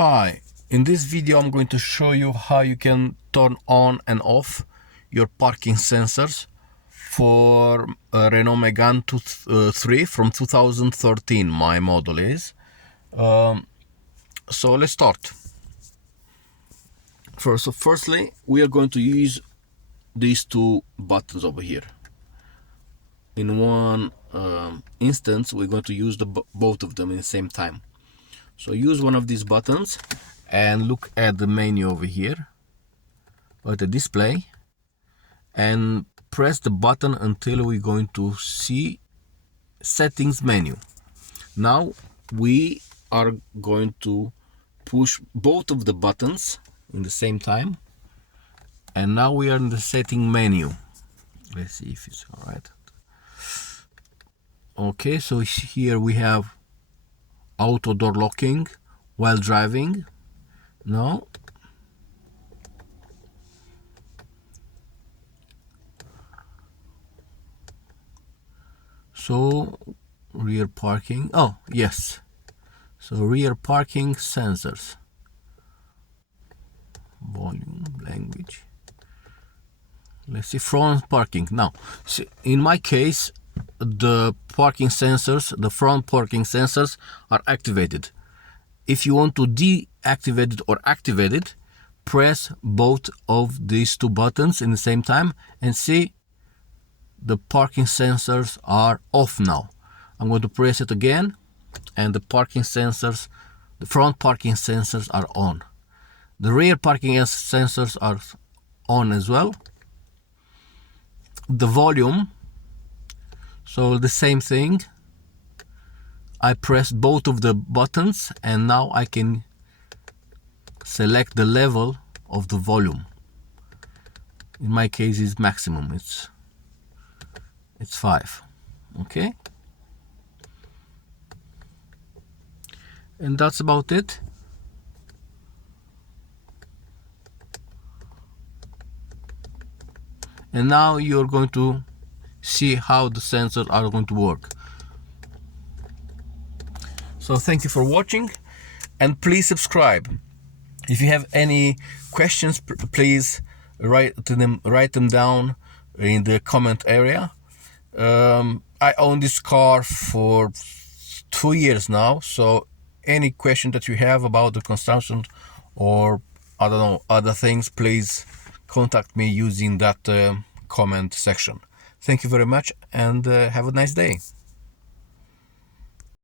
Hi, in this video I'm going to show you how you can turn on and off your parking sensors for Renault Megane 3 from 2013. My model is. So let's start. Firstly, we are going to use these two buttons over here. In one instance, we're going to use both of them at the same time. So use one of these buttons and look at the menu over here, or the display, and press the button until we're going to see settings menu. Now we are going to push both of the buttons in the same time, and now we are in the setting menu. Let's see if it's all right. Okay, so here we have auto door locking while driving. No. So rear parking. Oh yes. So rear parking sensors. Volume, language. Let's see, front parking. Now, in my case, the parking sensors, the front parking sensors are activated. If you want to deactivate it or activate it, press both of these two buttons in the same time and see the parking sensors are off now. I'm going to press it again and the parking sensors, the front parking sensors are on. The rear parking sensors are on as well. The volume, so the same thing. I pressed both of the buttons and now I can select the level of the volume. In my case it's maximum, it's 5. Okay, and that's about it. And now you're going to see how the sensors are going to work. So thank you for watching, and please subscribe. If you have any questions, please write them down in the comment area. I own this car for 2 years now, so any question that you have about the construction or I don't know, other things, please contact me using that comment section. Thank you very much, and have a nice day.